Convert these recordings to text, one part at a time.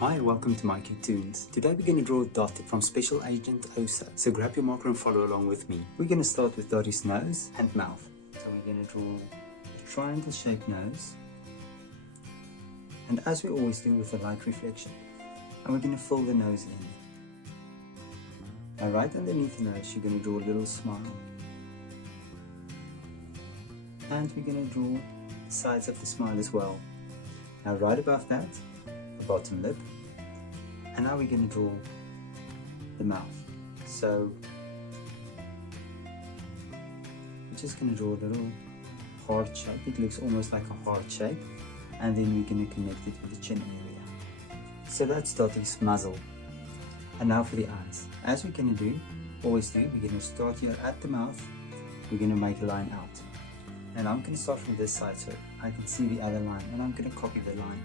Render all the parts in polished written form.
Hi and welcome to mycutetoons. Today we're going to draw Dotty from Special Agent Osa. So grab your marker and follow along with me. We're going to start with Dotty's nose and mouth. So we're going to draw a triangle shaped nose. And as we always do with a light reflection. And we're going to fill the nose in. Now right underneath the nose you're going to draw a little smile. And we're going to draw the sides of the smile as well. Now right above that, the bottom lip. And now we're going to draw the mouth. So we're just going to draw a little heart shape. It looks almost like a heart shape. And then we're going to connect it with the chin area. So that's Dotty's muzzle. And now for the eyes. As we're going to do, always do, we're going to start here at the mouth. We're going to make a line out. And I'm going to start from this side so I can see the other line. And I'm going to copy the line.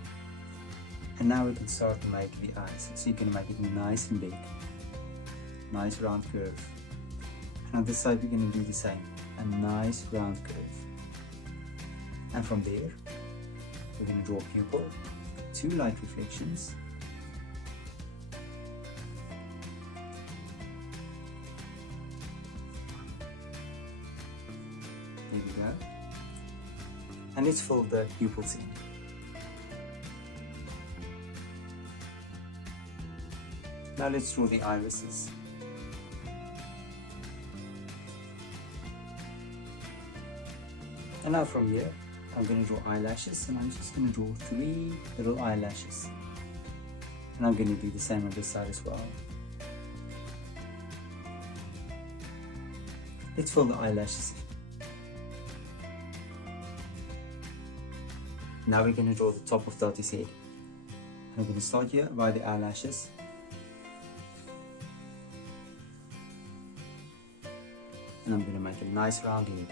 And now we can start to make the eyes. So you're going to make it nice and big. Nice round curve. And on this side we're going to do the same. A nice round curve. And from there, we're going to draw a pupil, 2 light reflections. There we go. And let's fill the pupils in. Now let's draw the irises. And now from here, I'm going to draw eyelashes, and I'm just going to draw 3 little eyelashes. And I'm going to do the same on this side as well. Let's fill the eyelashes in. Now we're going to draw the top of Dotty's head. I'm going to start here by the eyelashes. And I'm going to make a nice round head.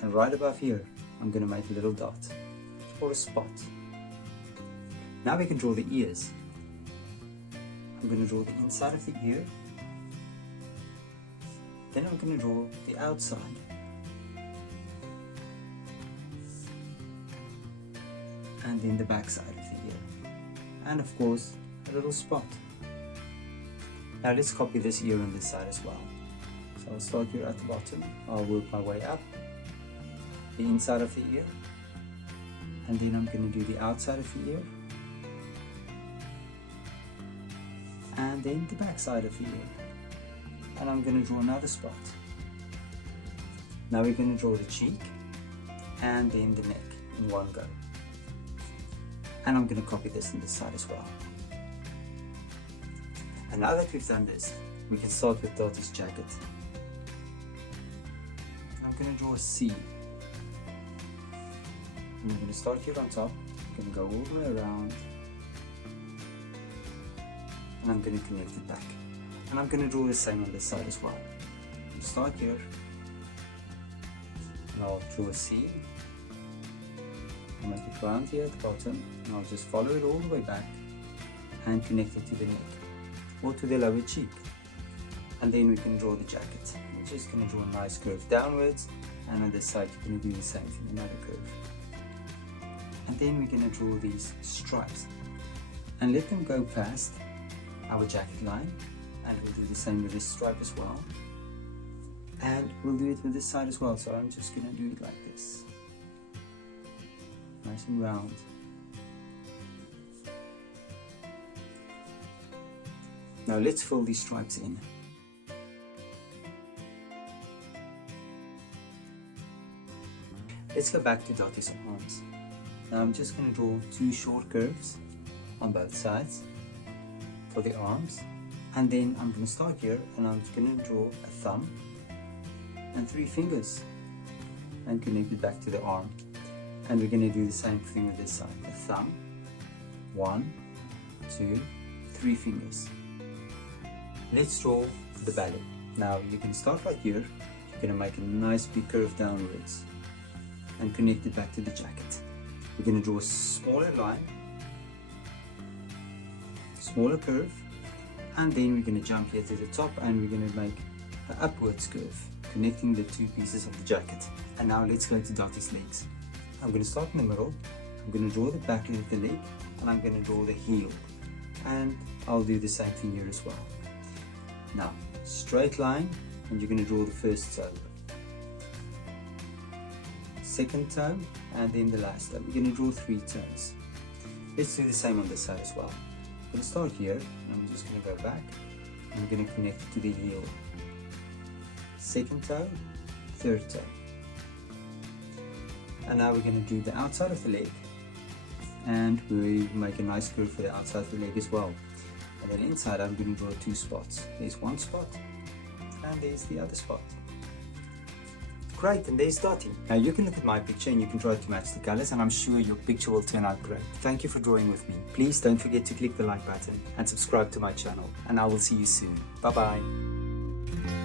And right above here, I'm going to make a little dot or a spot. Now we can draw the ears. I'm going to draw the inside of the ear. Then I'm going to draw the outside. And then the back side of the ear. And of course, a little spot. Now let's copy this ear on this side as well. So I'll start here at the bottom, I'll work my way up, the inside of the ear, and then I'm going to do the outside of the ear, and then the back side of the ear, and I'm going to draw another spot. Now we're going to draw the cheek, and then the neck in one go. And I'm going to copy this on this side as well. And now that we've done this, we can start with Dotty's jacket. I'm going to draw a C. I'm going to start here on top. I'm going to go all the way around. And I'm going to connect it back. And I'm going to draw the same on this side as well. I'll start here. And I'll draw a C. I'll make it round here at the bottom. And I'll just follow it all the way back. And connect it to the neck. Or to the lower cheek. And then we can draw the jacket. We're just going to draw a nice curve downwards, and on this side you're going to do the same thing, another curve. And then we're going to draw these stripes and let them go past our jacket line, and we'll do the same with this stripe as well. And we'll do it with this side as well, so I'm just going to do it like this. Nice and round. Now let's fill these stripes in. Let's go back to Dotty's arms. Now I'm just going to draw 2 short curves on both sides for the arms. And then I'm going to start here and I'm going to draw a thumb and 3 fingers and connect it back to the arm. And we're going to do the same thing with this side. A thumb, 1, 2, 3 fingers. Let's draw the belly. Now you can start right here. You're going to make a nice big curve downwards and connect it back to the jacket. We're going to draw a smaller line, smaller curve, and then we're going to jump here to the top and we're going to make an upwards curve, connecting the 2 pieces of the jacket. And now let's go to Dotty's legs. I'm going to start in the middle, I'm going to draw the back of the leg, and I'm going to draw the heel. And I'll do the same thing here as well. Now, straight line, and you're going to draw the first toe, second toe, and then the last toe. We're going to draw 3 toes. Let's do the same on this side as well. I'm going to start here, and I'm just going to go back, and we're going to connect it to the heel. Second toe, third toe. And now we're going to do the outside of the leg, and we make a nice curve for the outside of the leg as well. And then inside I'm going to draw 2 spots. There's one spot, and there's the other spot. Great, and there's Dotty. Now you can look at my picture and you can try to match the colors, and I'm sure your picture will turn out great. Thank you for drawing with me. Please don't forget to click the like button and subscribe to my channel, and I will see you soon. Bye bye.